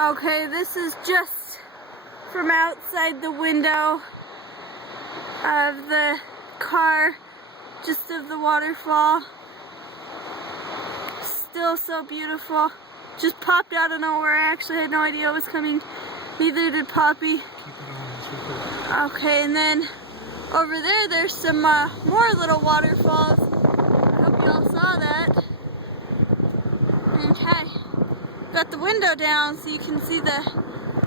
Okay, this is just from outside the window of the car, just of the waterfall. Still so beautiful. Just popped out of nowhere. I actually had no idea it was coming. Neither did Poppy. Okay, and then over there, there's some more little waterfalls. I hope you all saw that. Okay. Got the window down so you can see the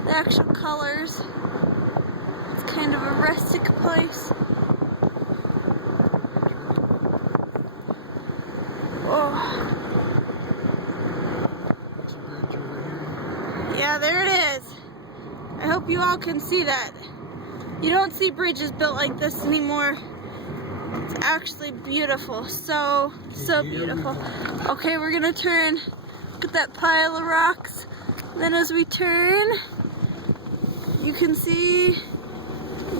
actual colors. It's kind of a rustic place. Oh. Yeah, there it is. I hope you all can see that. You don't see bridges built like this anymore. It's actually beautiful. So beautiful. Okay, we're gonna turn. Look at that pile of rocks. Then as we turn, you can see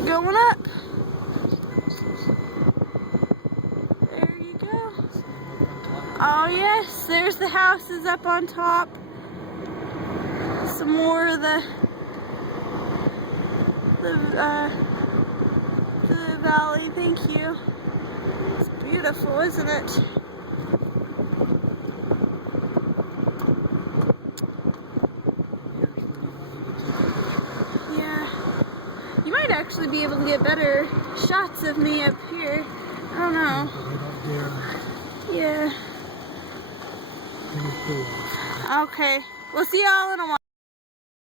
going up. There you go. Oh yes, there's the houses up on top. Some more of the valley. Thank you. It's beautiful, isn't it? You might actually be able to get better shots of me up here. I don't know. Yeah. Okay. We'll see y'all in a while.